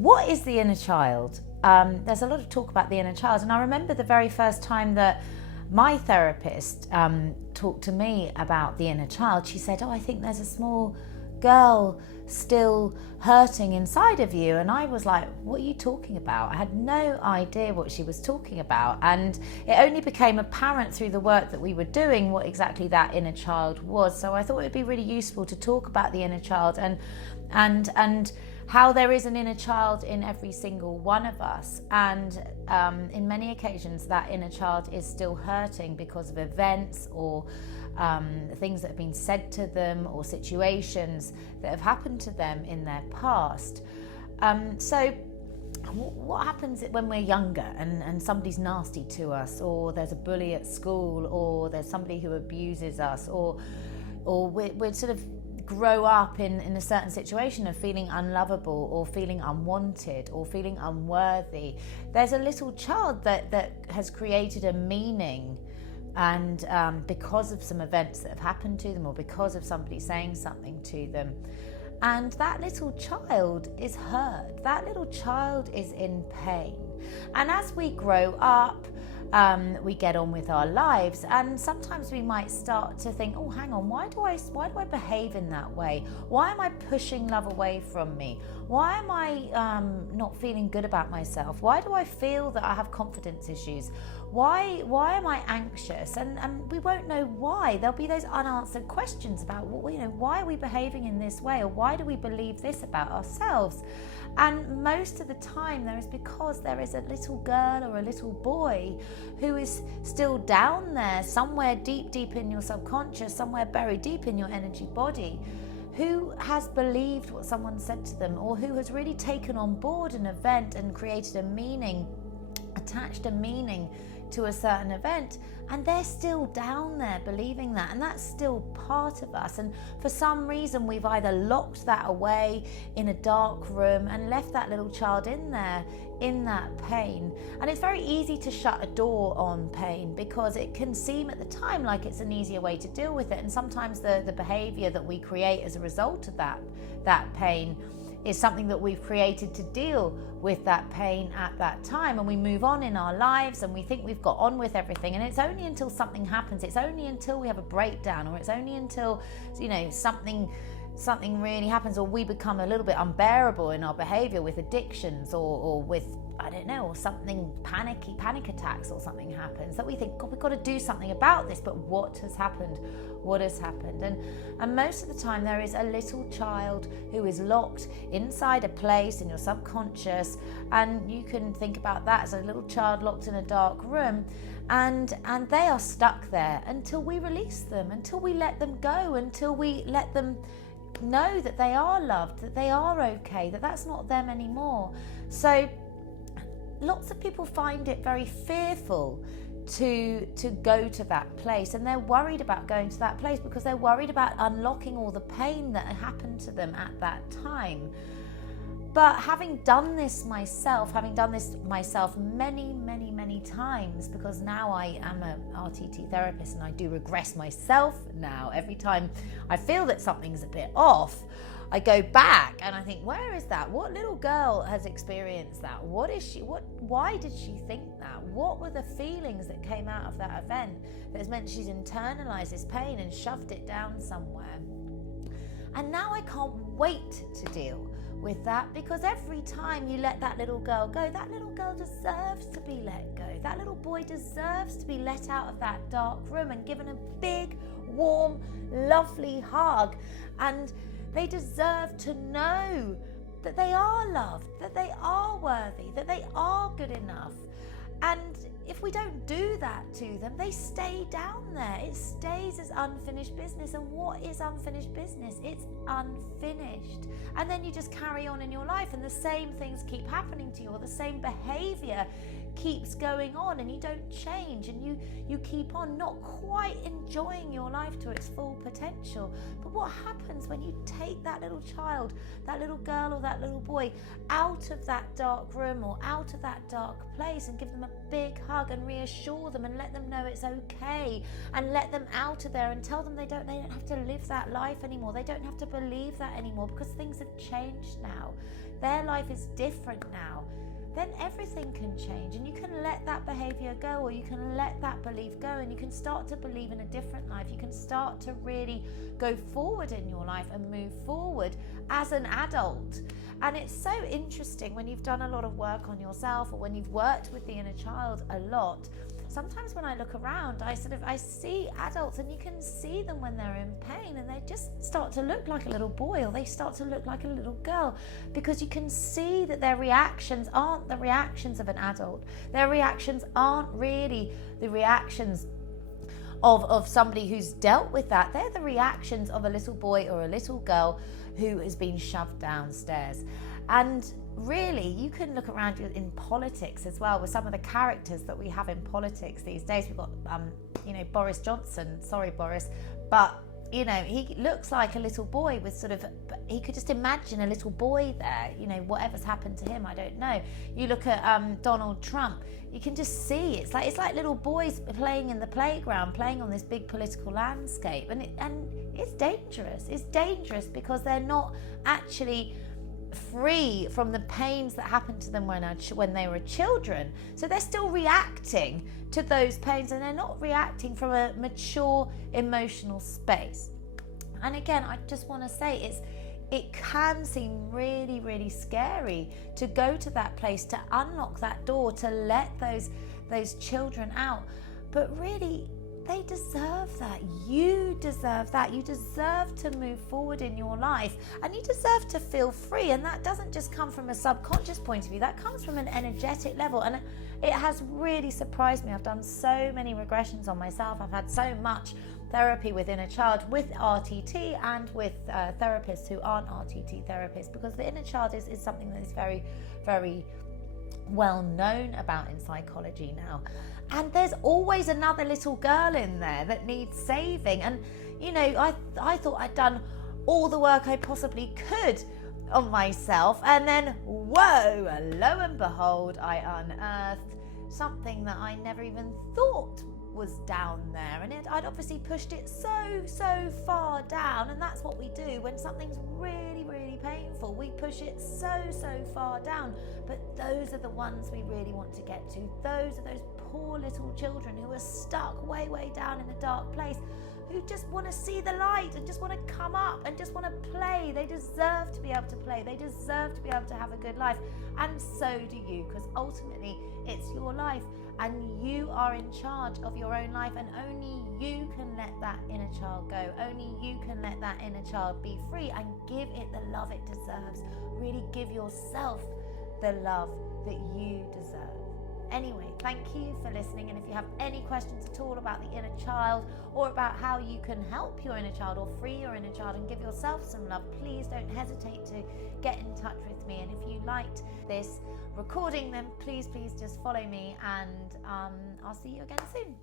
What is the inner child? There's a lot of talk about the inner child, and I remember the very first time that my therapist talked to me about the inner child. She said, I think there's a small girl still hurting inside of you. And I was like, what are you talking about? I had no idea what she was talking about. And it only became apparent through the work that we were doing what exactly that inner child was. So I thought it would be really useful to talk about the inner child and how there is an inner child in every single one of us. And in many occasions, that inner child is still hurting because of events or things that have been said to them or situations that have happened to them in their past. So what happens when we're younger and somebody's nasty to us, or there's a bully at school, or there's somebody who abuses us, or we're sort of grow up in a certain situation of feeling unlovable or feeling unwanted or feeling unworthy? There's a little child that has created a meaning, and because of some events that have happened to them, or because of somebody saying something to them, and that little child is hurt. That little child is in pain. And as we grow up, we get on with our lives, and sometimes we might start to think, oh, hang on, why do I behave in that way? Why am I pushing love away from me? Why am I not feeling good about myself? Why do I feel that I have confidence issues? Why am I anxious? And we won't know why. There'll be those unanswered questions about, why are we behaving in this way, or why do we believe this about ourselves? And most of the time there is because there is a little girl or a little boy who is still down there somewhere deep in your subconscious, somewhere buried deep in your energy body, who has believed what someone said to them, or who has really taken on board an event and created a meaning, attached a meaning to a certain event, and they're still down there believing that, and that's still part of us. And for some reason we've either locked that away in a dark room and left that little child in there in that pain. And it's very easy to shut a door on pain because it can seem at the time like it's an easier way to deal with it, and sometimes the behavior that we create as a result of that pain is something that we've created to deal with that pain at that time, and we move on in our lives and we think we've got on with everything. And it's only until something happens, it's only until we have a breakdown, or it's only until something really happens, or we become a little bit unbearable in our behavior with addictions or with, or something panic attacks or something happens, that we think, God, we've got to do something about this. But what has happened? And most of the time there is a little child who is locked inside a place in your subconscious, and you can think about that as a little child locked in a dark room, and they are stuck there until we release them, until we let them go, until we let them know that they are loved, that they are okay, that that's not them anymore. So lots of people find it very fearful to go to that place, and they're worried about going to that place because they're worried about unlocking all the pain that happened to them at that time. But having done this myself many times, because now I am a RTT therapist and I do regress myself now. Every time I feel that something's a bit off, I go back and I think, where is that? What little girl has experienced that? Why did she think that? What were the feelings that came out of that event that has meant she's internalized this pain and shoved it down somewhere? And now I can't wait to deal with that, because every time you let that little girl go, that little girl deserves to be let go. That little boy deserves to be let out of that dark room and given a big, warm, lovely hug. And they deserve to know that they are loved, that they are worthy, that they are good enough. And if we don't do that to them, they stay down there. It stays as unfinished business. And what is unfinished business? It's unfinished. And then you just carry on in your life, and the same things keep happening to you, or the same behavior keeps going on and you don't change, and you keep on not quite enjoying your life to its full potential. But what happens when you take that little child, that little girl or that little boy out of that dark room or out of that dark place and give them a big hug and reassure them and let them know it's okay, and let them out of there and tell them they don't have to live that life anymore, they don't have to believe that anymore, because things have changed now, their life is different now, then everything can change, and you can let that behavior go, or you can let that belief go, and you can start to believe in a different life. You can start to really go forward in your life and move forward as an adult. And it's so interesting when you've done a lot of work on yourself, or when you've worked with the inner child a lot. Sometimes when I look around, I see adults, and you can see them when they're in pain, and they just start to look like a little boy, or they start to look like a little girl, because you can see that their reactions aren't the reactions of an adult. Their reactions aren't really the reactions of somebody who's dealt with that. They're the reactions of a little boy or a little girl who has been shoved downstairs. And really, you can look around you in politics as well, with some of the characters that we have in politics these days. We've got, Boris Johnson. Sorry, Boris, but he looks like a little boy with he could just imagine a little boy there. Whatever's happened to him, I don't know. You look at Donald Trump, you can just see it's like little boys playing in the playground, playing on this big political landscape, and it's dangerous. It's dangerous because they're not actually free from the pains that happened to them when they were children. So they're still reacting to those pains, and they're not reacting from a mature emotional space. And again, I just want to say it can seem really, really scary to go to that place, to unlock that door, to let those children out. But really, they deserve that. You deserve that. You deserve to move forward in your life, and you deserve to feel free. And that doesn't just come from a subconscious point of view, that comes from an energetic level. And it has really surprised me. I've done so many regressions on myself. I've had so much therapy with inner child, with RTT, and with therapists who aren't RTT therapists, because the inner child is something that is very, very well known about in psychology now. And there's always another little girl in there that needs saving. And I thought I'd done all the work I possibly could on myself, and then whoa, lo and behold, I unearthed something that I never even thought was down there, and I'd obviously pushed it so far down. And that's what we do when something's really, really painful. We push it so far down. But those are the ones we really want to get to. Those are those poor little children who are stuck way down in a dark place, who just want to see the light and just want to come up and just want to play. They deserve to be able to play. They deserve to be able to have a good life. And so do you, because ultimately it's your life, and you are in charge of your own life, and only you can let that inner child go. Only you can let that inner child be free and give it the love it deserves. Really give yourself the love that you deserve. Anyway, thank you for listening, and if you have any questions at all about the inner child, or about how you can help your inner child or free your inner child and give yourself some love, please don't hesitate to get in touch with me. And if you liked this recording, then please just follow me, and I'll see you again soon.